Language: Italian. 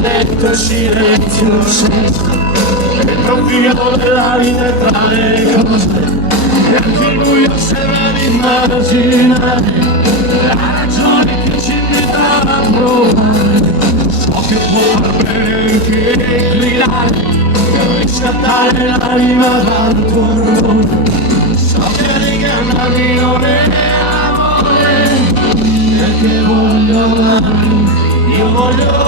letto silenzioso, dentro un filo della vita tra le cose, e anche il buio sembra di immaginare la ragione che ci invita a provare. So che può far bene anche gridare, per riscattare l'anima dal torrone. So che ricambiarmi non è amore, perché voglio amare, io voglio